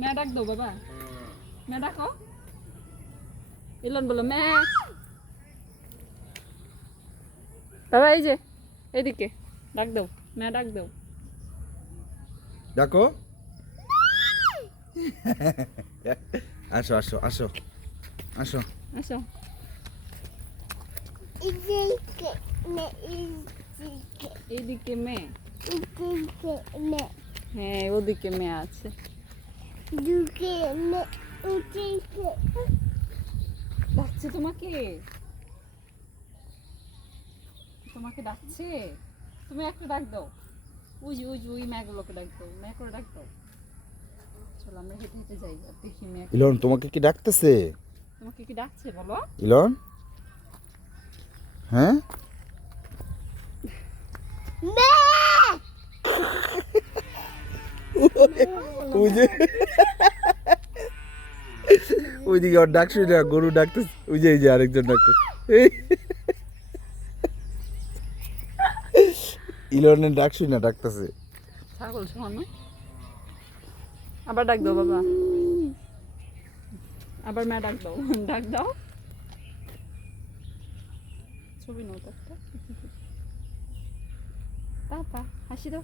ম্যা ডাক দাও বাবা, ম্যা ডাকো। ইলন বলো ম্যা। বাবা এই যে এদিকে ডাক দাও, ম্যা ডাক দাও। ডাকো। আসো আসো আসো আসো। আসো। এইদিকে মে, হ্যাঁ ওদিকে মে আছে। ডাকছে তোমাকে, তোমাকে ডাকছে। তুমি একটা ডাক দাও, ওই মেয়েগুলোকে ডাক দাও, মেয়ে করে ডাক দাও। চলো আমরা হেঁটে হেঁটে যাই আর দেখি মেয়ে ইলন তোমাকে কি ডাকতেছে? তোমাকে কি ডাকছে বলো। ইলন, হ্যাঁ ওই যে ওইদিকে ওর ডাক শুনে গরু ডাকতেছে, ওই যে এই যে আরেকজন ডাকতেছে। ইলনের ডাক শুনে ডাকতেছে। ছাগল শোনো, আবার ডাক দাও বাবা, আবার মেয়ে ডাক দাও, ডাক দাও। ছবি নাও তো একটা, পাপা হাসি দাও।